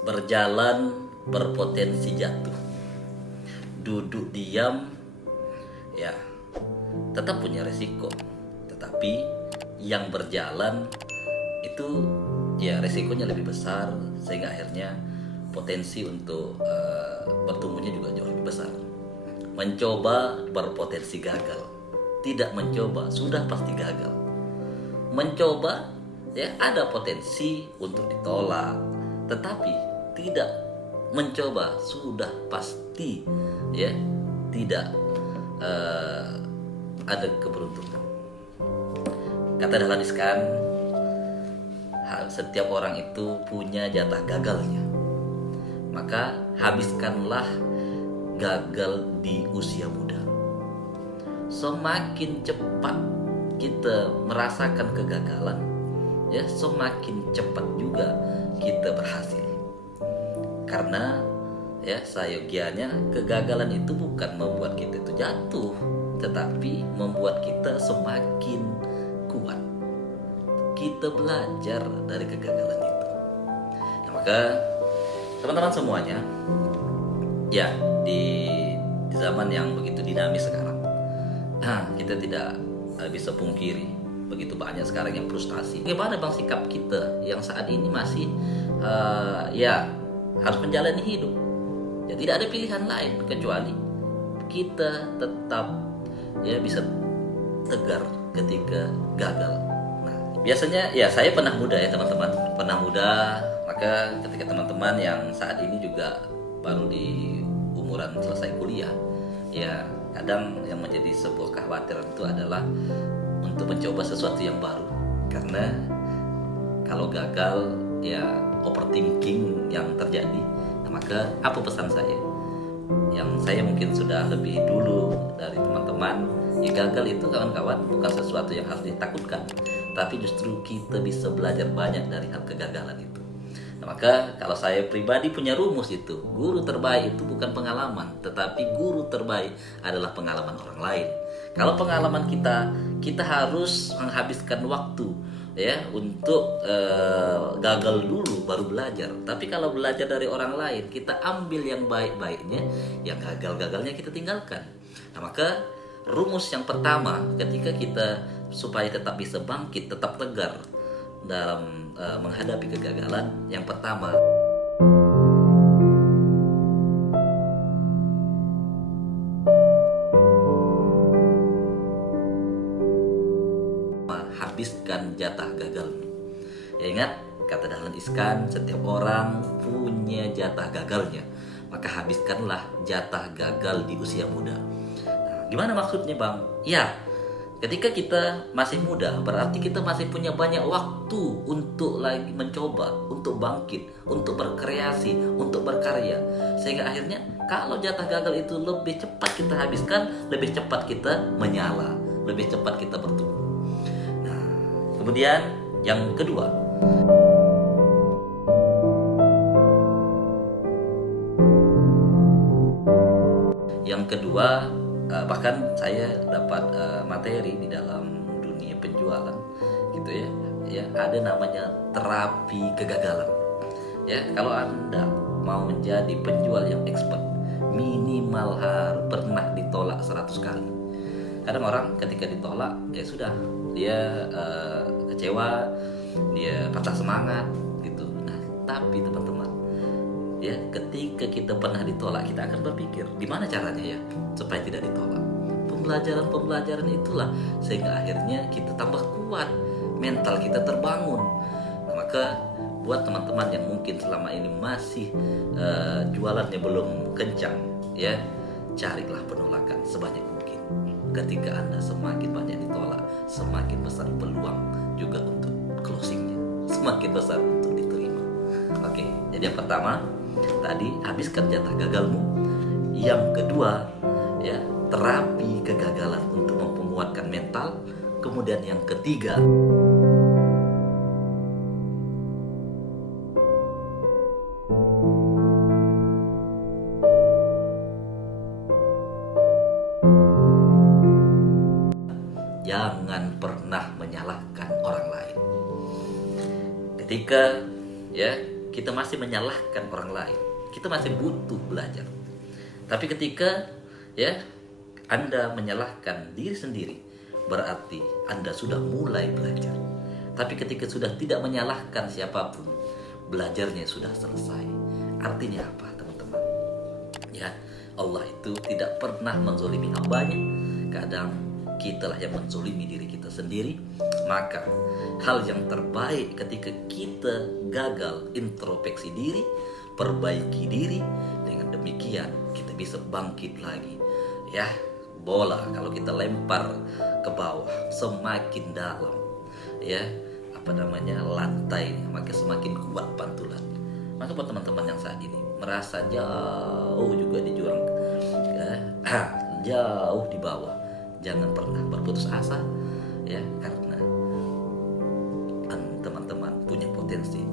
Berjalan berpotensi jatuh. Duduk diam ya tetap punya resiko. Tetapi yang berjalan itu ya resikonya lebih besar, sehingga akhirnya potensi untuk bertumbuhnya juga jauh lebih besar. Mencoba berpotensi gagal. Tidak mencoba sudah pasti gagal. Mencoba ya ada potensi untuk ditolak, tetapi tidak mencoba sudah pasti ya tidak ada keberuntungan. Kata Dahlan Iskan, setiap orang itu punya jatah gagalnya. Maka habiskanlah gagal di usia muda. Semakin cepat kita merasakan kegagalan, ya semakin cepat juga kita berhasil. Karena ya sayogianya kegagalan itu bukan membuat kita itu jatuh, tetapi membuat kita semakin kuat. Kita belajar dari kegagalan itu. Nah, maka teman-teman semuanya, ya di zaman yang begitu dinamis sekarang, kita tidak bisa pungkiri begitu banyak sekarang yang frustasi. Bagaimana bang sikap kita yang saat ini masih ya harus menjalani hidup? Ya tidak ada pilihan lain kecuali kita tetap ya bisa tegar ketika gagal. Nah, biasanya ya saya pernah muda ya teman-teman, pernah muda. Maka ketika teman-teman yang saat ini juga baru di umuran selesai kuliah, ya kadang yang menjadi sebuah kekhawatiran itu adalah untuk mencoba sesuatu yang baru. Karena kalau gagal ya overthinking yang terjadi. Nah, maka apa pesan saya? Yang saya mungkin sudah lebih dulu dari teman-teman, ya gagal itu kawan-kawan bukan sesuatu yang harus ditakutkan, tapi justru kita bisa belajar banyak dari hal kegagalan itu. Nah, maka kalau saya pribadi punya rumus itu, guru terbaik itu bukan pengalaman, tetapi guru terbaik adalah pengalaman orang lain. Kalau pengalaman kita harus menghabiskan waktu ya untuk gagal dulu baru belajar. Tapi kalau belajar dari orang lain, kita ambil yang baik-baiknya, yang gagal-gagalnya kita tinggalkan. Nah, maka rumus yang pertama ketika kita supaya tetap bisa bangkit, tetap tegar dalam menghadapi kegagalan, yang pertama habiskan jatah gagalmu. Ya ingat kata Dahlan Iskan, setiap orang punya jatah gagalnya. Maka habiskanlah jatah gagal di usia muda. Nah, gimana maksudnya bang? Ya, ketika kita masih muda berarti kita masih punya banyak waktu untuk lagi mencoba, untuk bangkit, untuk berkreasi, untuk berkarya. Sehingga akhirnya kalau jatah gagal itu lebih cepat kita habiskan, lebih cepat kita menyala, lebih cepat kita bertumbuh. Kemudian yang kedua, bahkan saya dapat materi di dalam dunia penjualan, gitu ya. Ya ada namanya terapi kegagalan. Ya kalau Anda mau menjadi penjual yang expert, minimal harus pernah ditolak 100 kali. Kadang orang ketika ditolak ya sudah, dia kecewa, dia patah semangat gitu. Nah, tapi teman-teman, ya ketika kita pernah ditolak, kita akan berpikir gimana caranya ya supaya tidak ditolak. Pembelajaran itulah sehingga akhirnya kita tambah kuat, mental kita terbangun. Nah, maka buat teman-teman yang mungkin selama ini masih jualannya belum kencang, ya carilah penolakan sebanyak mungkin. Ketika Anda semakin banyak ditolak, semakin besar peluang juga untuk closingnya, semakin besar untuk diterima. Oke, jadi yang pertama tadi habiskan jatah gagalmu. Yang kedua ya terapi kegagalan untuk mempenguatkan mental. Kemudian yang ketiga, jangan pernah menyalahkan orang lain. Ketika ya kita masih menyalahkan orang lain, kita masih butuh belajar. Tapi ketika ya Anda menyalahkan diri sendiri, berarti Anda sudah mulai belajar. Tapi ketika sudah tidak menyalahkan siapapun, belajarnya sudah selesai. Artinya apa, teman-teman? Ya, Allah itu tidak pernah menzolimi hambanya. Kadang kitalah yang menzolimi diri kita sendiri. Maka hal yang terbaik ketika kita gagal introspeksi diri, perbaiki diri, dengan demikian kita bisa bangkit lagi. Ya, bola kalau kita lempar ke bawah semakin dalam, ya lantai, maka semakin kuat pantulan. Maka buat teman-teman yang saat ini merasa jauh juga di jurang, jauh di bawah, jangan pernah berputus asa, ya, karena teman-teman punya potensi